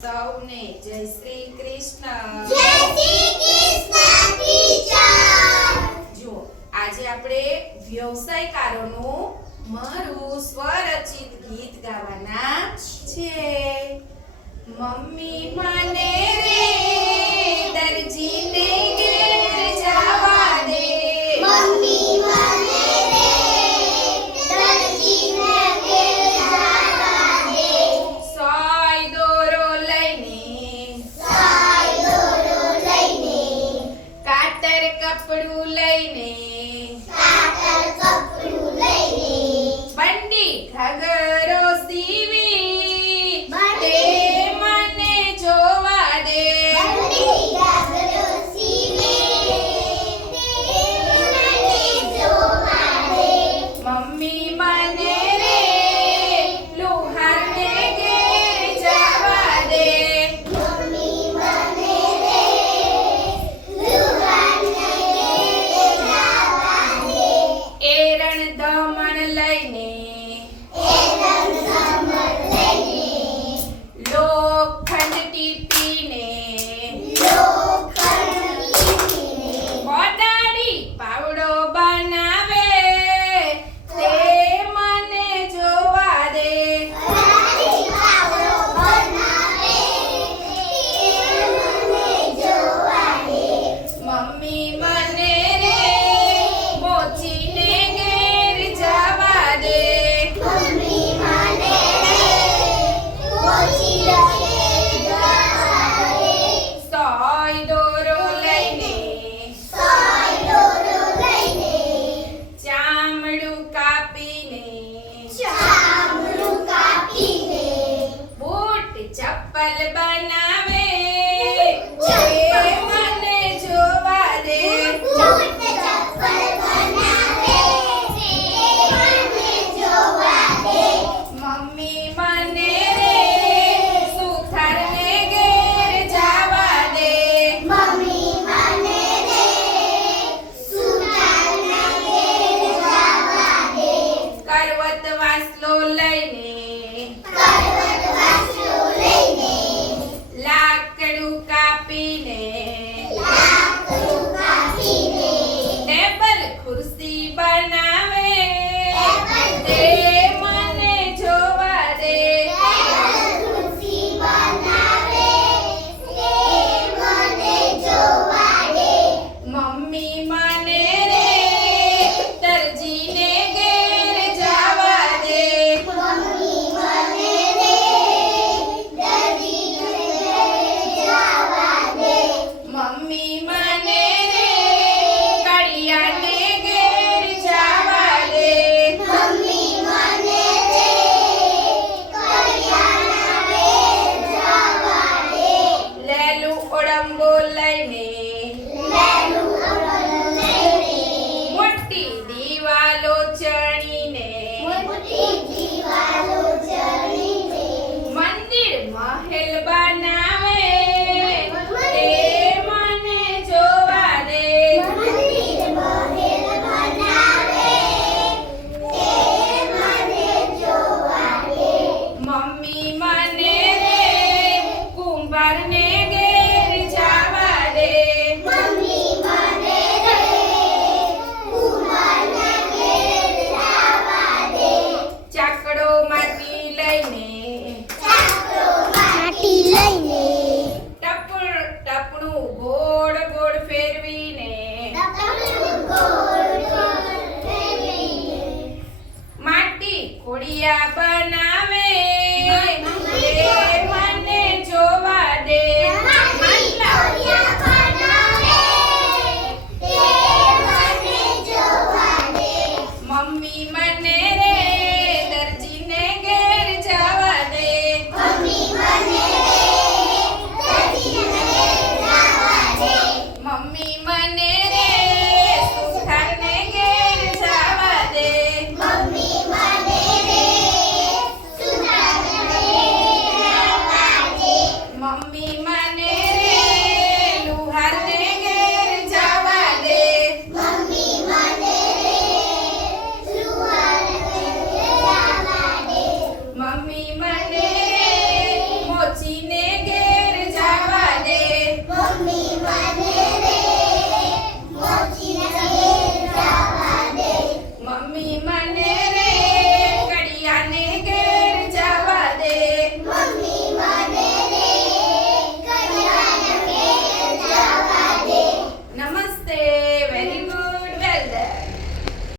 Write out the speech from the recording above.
સૌને જય શ્રી કૃષ્ણ. જય શ્રી કૃષ્ણ ટીચર. જો આજે આપણે વ્યવસાયકારોનું મારું સ્વરચિત ગીત ગાવાના છે. મમ્મી મને રે દરજીને ઘેર જવા દે. મમ્મી મને રે દરજીને ઘેર જવા દે. સોય દોરો લઈને કાતર કપડું લઈને બંડી ઘગરો સીવી તે મને જોવા દે. મમ્મી મને રે લુહારને ઘેર જવા દે. એરણ દમણ લઈને લોખંડ ટીપીને કોદાળી પાવડો બનાવે તે મને જોવા દે. મમ્મી મને રે મોચીને ઘેર જવા દે. સોય દોરો લઈને ચામડું કાપીને બૂટ ચપ્પલ બનાવે તે મને જોવા દે. મમ્મી મને રે સુથારને ઘેર જવા દે. કરવત વાસલો લઈને લાકડું કાપીને ટેબલ ખુરશી બનાવે તે મને જોવા દે. મમ્મી મને રે દરજીને ઘેર જવા દે. મમ્મી મને રે કડિયાને ઘેર જવા દે. લેલું ઓડંબો લઈને મોટી દીવાલો ચણીને મંદિર મહેલ બનાવે તે મને જોવા દે. મમ્મી મને રે કુંભારને